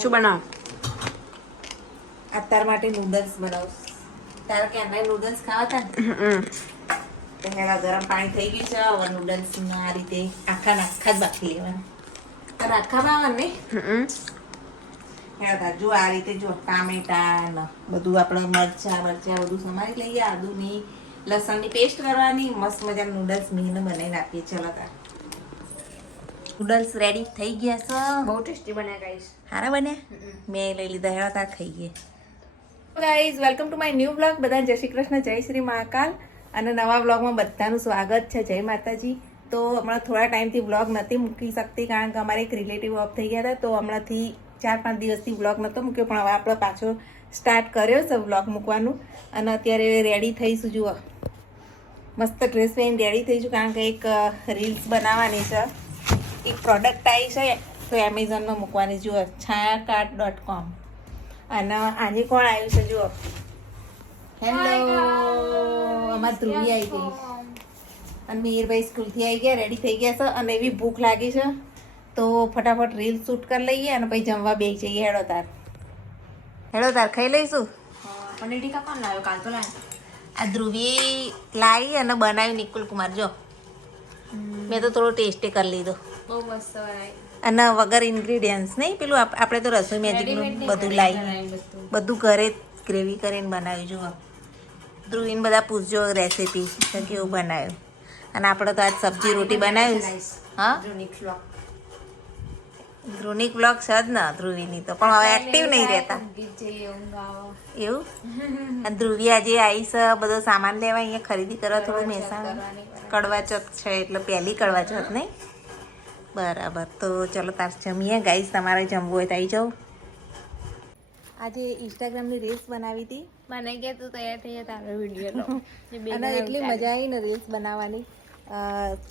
શું બનાવ? અત્યાર માટે નૂડલ્સ બનાવું. તારે ક્યાંના નૂડલ્સ ખાવા હતા ને એમાં ગરમ પાણી થઈ ગયું છે. હવે નૂડલ્સ આ રીતે આખા નાખા જ બાકી લેવાના. અને આખા બાવા ને જો આ રીતે જો ટામેટા ને બધું આપણે મરચા બધું સમારી લઈએ. આદુની લસણની પેસ્ટ કરવાની. મસ્ત મજા નૂડલ્સ મીને બનાવી નાખીએ. ચલો તાર નૂડલ્સ રેડી થઈ ગયા છે. બહુ ટેસ્ટી બન્યા ગાઈસ. સારા બન્યા. મેં લઈ લીધા. હેવા તાર ખાઈએ. Guys welcome to my new blog. બધા જય શ્રી કૃષ્ણ, જય શ્રી મહાકાલ. અને નવા બ્લોગમાં બધાનું સ્વાગત છે. જય માતાજી. તો હમણાં થોડા ટાઈમથી બ્લોગ નથી મૂકી શકતી કારણ કે અમારે એક રિલેટિવ ઓફ થઈ ગયા હતા. તો હમણાંથી 4-5 દિવસથી બ્લોગ નહોતો મૂક્યો, પણ હવે આપણે પાછો સ્ટાર્ટ કર્યો છે બ્લોગ મૂકવાનું. અને અત્યારે રેડી થઈશું. જુઓ મસ્ત ડ્રેસ પહેરીને રેડી થઈશું કારણ કે એક રીલ્સ બનાવવાની છે. એક પ્રોડક્ટ આવી છે તો એમેઝોનમાં મૂકવાની. જુઓ છાયાકાર્ટ.com. અને આજે કોણ આવ્યું છે જુઓ. હેલો, અમાર ધ્રુવી આવી ગઈ અને મિહિરભાઈ સ્કૂલથી આવી ગયા, રેડી થઈ ગયા છે. અને એવી ભૂખ લાગી છે તો ફટાફટ રીલ શૂટ કરી લઈએ અને પછી જમવા બેસી જઈએ. હેડો તાર ખાઈ લઈશું. પનીર ટીકા કોણ લાવ્યો? કાલ તો લાવ્યો. આ ધ્રુવી લાવી અને બનાવ્યું નિકુલ કુમાર. જો મેં તો થોડો ટેસ્ટે કરી લીધો. બહુ મસ્ત બનાવી. અને વગર ઇન્ગ્રીડિયન્ટ્સ નહીં, પેલું આપણે તો રસોઈ મેજિકનું બધું લાવીએ, બધું ઘરે ગ્રેવી કરીને બનાવ્યું. જુઓ ધ્રુવીને બધા પૂછજો રેસીપી કે કેવું બનાવ્યું. અને આપણે તો આજ સબ્જી રોટી બનાવ્યું. હા ગૃહિક બ્લોગ છે જ ને ધ્રુવીની તો, પણ હવે એક્ટિવ નહીં રહેતા એવું. અને ધ્રુવી આજે આવી છે બધો સામાન લેવા અહીંયા ખરીદી કરવા થોડું મહેસાણા. કડવા ચોથ છે એટલે પહેલી કડવા ચોથ નહીં. બરાબર. તો ચલો તાર જમીએ ગાઈસ. તમારે જમવું હોય તો આવી જાઓ. આજે ઇન્સ્ટાગ્રામની રીલ્સ બનાવી હતી. મને કે તું તૈયાર થઈ જા, તારો વિડીયો લો. અને એટલી મજા આવી ને રીલ્સ બનાવવાની.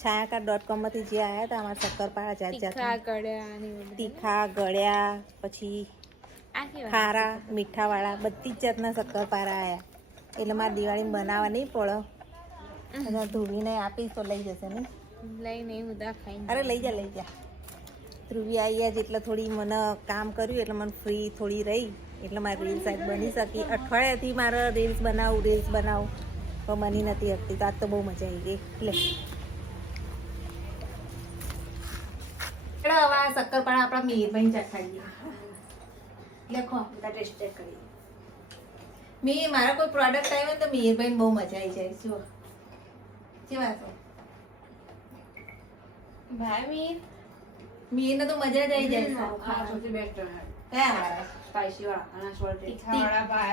છાયાકાર્ટ.com માંથી જે આવ્યા હતા અમારા શક્કરપારા જાત તીખા ગળ્યા, પછી ખારા મીઠાવાળા બધી જ જાતના શક્કરપારા આવ્યા. એટલે મારે દિવાળીમાં બનાવવા નહીં પડે. અને ધ્રુવીને આપીશ તો લઈ જશે નહીં. લઈને બધા ખાઈને. અરે લઈ જા. ધ્રુવી આવી ગયા એટલે થોડી મને કામ કર્યું એટલે મને ફ્રી થોડી રહી એટલે મારી રીલ્સ આજ બની શકી. અઠવાડિયાથી મારે રીલ્સ બનાવું પણ બની નથી શકતી. તો આજ તો બહુ મજા આવી ગઈ. એટલે હવે આ શક્કરપારા આપણા મિહિરભાઈ ચખાડીએ. લેખો બધા ટેસ્ટ કરી. મારા કોઈ પ્રોડક્ટ આવ્યો તો મિહિરભાઈને બહુ મજા આવી જાય. શું કેવા છો ભાઈ? મિહિરને તો મજા જ આવી જાય. સૌથી બેસ્ટ કયા સ્પાઈસી વાળા અને સોલ્ટી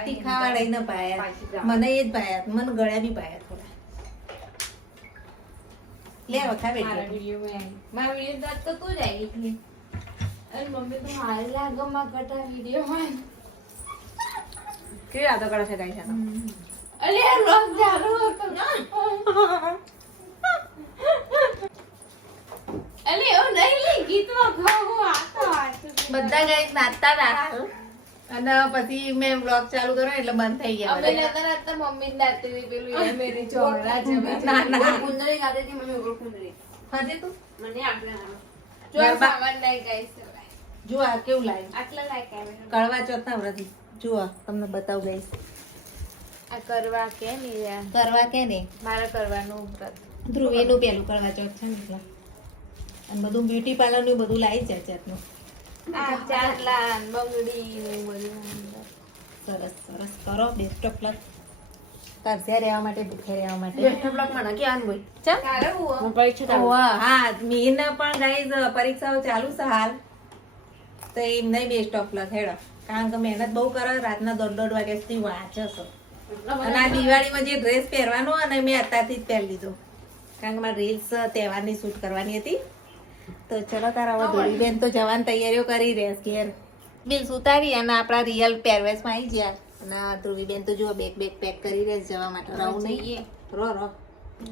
તીખાવાળા ને ભાયા. મને એ જ ભાયા. મને ગળ્યા બી ભાયા થોડા. લે વખા મારા બેઠી. વિડીયો મારા વિડીયો દાદ તો તું જ આવી હતી. અને મમ્મી તો મારી લાગો માં કટા વિડીયો માં કેવી વાતો કરે છે ગાઈ સાથે. અલે રોજ ચાલુ હતો. અલે એવું નહીં લે ગીતમાં ગાવું આતો બધા ગાઈસ નાચતા હતા અને પછી મેં બ્લોગ ચાલુ કર્યો એટલે બંધ થઈ ગયા. અમે નતા નાતા મમ્મી નાતી હતી પેલું એ મેરી ચોરા છે. ના, ના. કુંદરી ગાતી હતી મને ઉગર કુંદરી. હજી તું મને આપણે જો ગરબા. સામાન નહીં ગાઈસ. જો આ કેવું લાગ્યું. આટલા લાયક આવે. કડવા ચોથના વ્રત. જુઓ તમને બતાવું ગાઈસ. આ કરવા કે ને યાર કરવા કે ને મારે કરવાનું વ્રત. ધ્રુવીનું પેલું કડવા ચોથ છે ને એટલે. અને બધું બ્યુટી પાર્લરનું બધું લાવી જાય જાતનું. આ ચાટલા બંગડી ને બધું સરસ કરો. Best of luck. તરસ્યા રહેવા માટે, ભૂખે રહેવા માટે. બેસ્ટ બ્લોક માં નાખી આન ભાઈ ચમ? તારે હું પરીક્ષા ઓહ, હા મીના પણ ગાઈઝ પરીક્ષાઓ ચાલુ છે હાલ. તો એમને બેસ્ટ ઓફ લક. હેડો કારણ કે મહેનત બહુ કરે. રાતના 1:30 વાગ્યા સુધી વાંચે છે. અને આ દિવાળીમાં જે ડ્રેસ પહેરવાનો અને મેં અત્યારથી જ પહેરી લીધો કારણ કે મારે રીલ્સ તહેવારની શૂટ કરવાની હતી. તો ચલો તારા હવે ધોળીબેન તો જવાની તૈયારીઓ કરી રહે ઘેર. બિલ્સ ઉતારી અને આપણા રિયલ પહેરવેશમાં આવી ગયા. અને ધ્રુવીબેન તો જુઓ બેગ પેક કરી રહે જવા માટે. રહું નહીં રો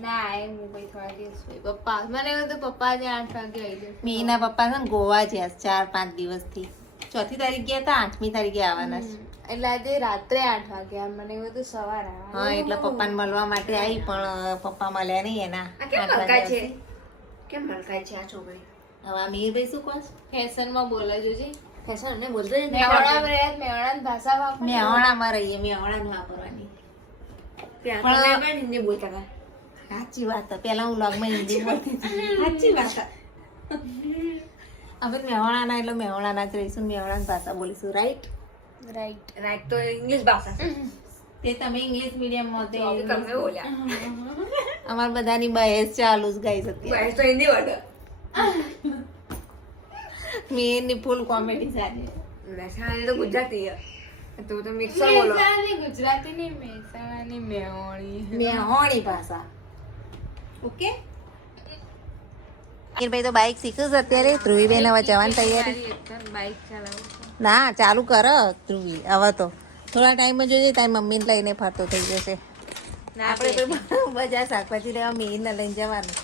ના એ મુંબઈ થોડા દિવસ હોય. પપ્પા મને એવું તો પપ્પા જે 8 વાગે આવી જાય. મીના પપ્પા છે ને ગોવા જ્યાં 4-5 દિવસથી. 4મી તારીખ ગયા હતા, 8મી તારીખે આવવાના છે. એટલે આજે રાત્રે 8 વાગે મને એવું તો સવાર હા એટલે પપ્પાને મળવા માટે આવી પણ પપ્પા મળ્યા નહીં એના. 8 વાગ્યા કેમ મલકાય છે આ છોકરી? હવે આ મીરભાઈ શું કહો છો? ફેશન માં બોલે જોજી. ફેશન ને બોલતો જ નહીં. મેવાડામાં રહ્યા તો મેવાડાની ભાષા વાપરો. મેહોણામાં રહીએ, મેહોણાનું વાપરવાની. ત્યાં પણ હિન્દી બોલતા હતા. સાચી વાત છે. પેલા હું લગમાં હિન્દી બોલતી હતી. સાચી વાત છે. હવે મેહોણાના એટલે મેહોણાના જ રહીશું, મેહોણાની ભાષા બોલીશું, રાઈટ? રાઈટ રાઈટ તો ઇંગ્લિશ ભાષા છે. તે તમે ઇંગ્લિશ મીડિયમમાં તો હવે તમે બોલ્યા. અમાર બધાની બહેસ ચાલુ જ ગાઈ હતી. બસ તો Hindi word. Many full comedy સાથે. મહેસાણાની તો ગુજરાતી છે. તો મિક્સર બોલો. ગુજરાતી ની મહેસાણાની મેહોણી. મેહોણી ભાષા. ઓકે? ભાઈ તો બાઇક શીખ્યું છે અત્યારે. ધ્રુવીબેન હવે જવાની તૈયારી. બાઈક ચલાવું. ના ચાલુ કર ધ્રુવી. હવે તો થોડા ટાઈમમાં જોજે તારી મમ્મીને લઈને ફરતો થઈ જશે. આપણે કોઈ બજાર શાકભાજી લેવા મેહીને લઈને જવાનું.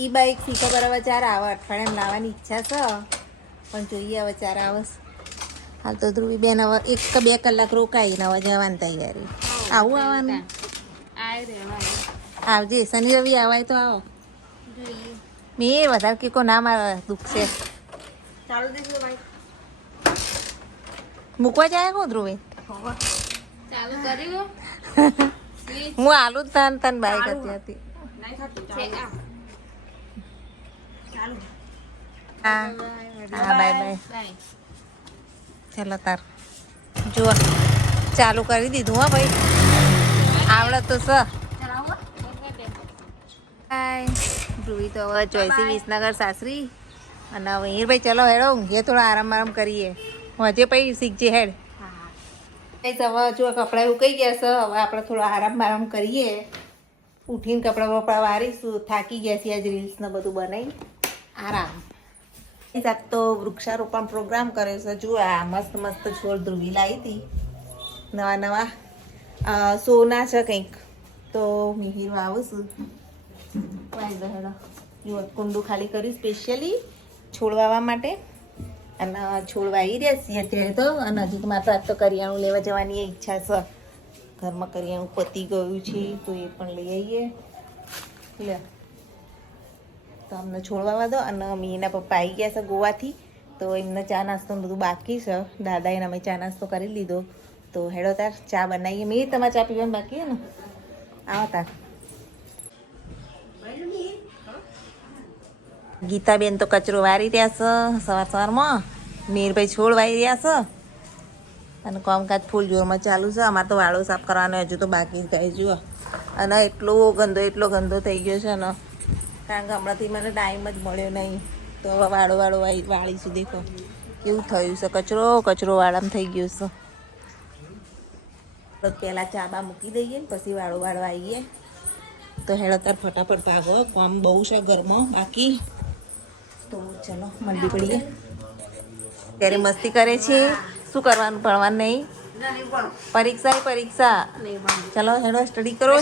ઈ બાઇક શીખો બરાબર 4 આવે અઠવાડિયામાં લાવવાની ઈચ્છા છે, પણ જોઈએ હવે 4 આવસ. હાલ તો ધ્રુવી બેન હવે 1-2 કલાક રોકાઈને હવે જવાની તૈયારી. આવું આવવાનું? આવજે. શનિ રવિ આવાય તો આવો. મેં વધારે કીકો ના મારે દુઃખ છે. ચાલુ દેજો બાઈક. મૂકવા જાય કોણ ધ્રુવી? ચાલુ કર્યું. હું આલુ જ તન બાઈક હતી. હા હા બાય બાય. ચાલો તાર જુઓ ચાલુ કરી દીધું. હા ભાઈ આવડે તો સ. હાય ધ્રુવી તો હવે જોઈસી વિસનગર સાસરી. અને હવે હીરભાઈ ચલો હેડો ઊંઘીએ, થોડા આરામ કરીએ. હજે પછી શીખજે હેડ. હવે જો કપડાં ઉકાઈ ગયા છે, હવે આપણે થોડો આરામ કરીએ. ઉઠીને કપડાં બપડા વારીશું. થાકી ગયા છીએ આજ રીલ્સ ને બધું બનાવી. આરામ. આજ તો વૃક્ષારોપણ પ્રોગ્રામ કર્યો છે. જુઓ આ મસ્ત મસ્ત છોડ ધ્રુવી લાવી હતી. નવા સોના છે કંઈક, તો મિહિર આવું છું. જુઓ કુંડું ખાલી કર્યું સ્પેશિયલી છોડ વાવવા માટે. અને છોડ વાવી રહ્યા છીએ અત્યારે તો. અને હજી તો માત્ર આજ તો કરિયાણું લેવા જવાની ઈચ્છા છે. ઘરમાં કરિયાણું પતી ગયું છે, તો એ પણ લઈ આવીએ. લે તો અમને છોડ વાવવા દો. અને મીના પપ્પા આવી ગયા છે ગોવાથી, તો એમને ચા નાસ્તો બધું બાકી છે. દાદાએ અમે ચા નાસ્તો કરી લીધો. તો હેડો તાર ચા બનાવીએ. મેં તમારે ચા પીવાનું બાકી છે ને? આવો તાર. ગીતાબેન તો કચરો વારી રહ્યા છે સવારમાં. મીરભાઈ છોડ વાવી રહ્યા છે. અને કામકાજ ફૂલ જોરમાં ચાલુ છે. અમારે તો વાળો સાફ કરવાનો હજુ તો બાકી થાય. જુઓ અને એટલો ગંદો થઈ ગયો છે ને, કારણ કે હમણાંથી મને ટાઈમ જ મળ્યો નહીં. તો હવે વાળો વાળીશું. દેખો કેવું થયું છે. કચરો વાળામાં થઈ ગયો છે. પહેલાં ચાબા મૂકી દઈએ ને પછી વાળવા આવીએ. તો હેડો તાર ફટાફટ ભાગો, કામ બહુ છે ઘરમાં બાકી. તો ચલો મંડી પડીએ. ત્યારે મસ્તી કરે છે. શું કરવાનું? ભણવાનું નહીં? પરીક્ષા ચલો હેડો સ્ટડી કરો.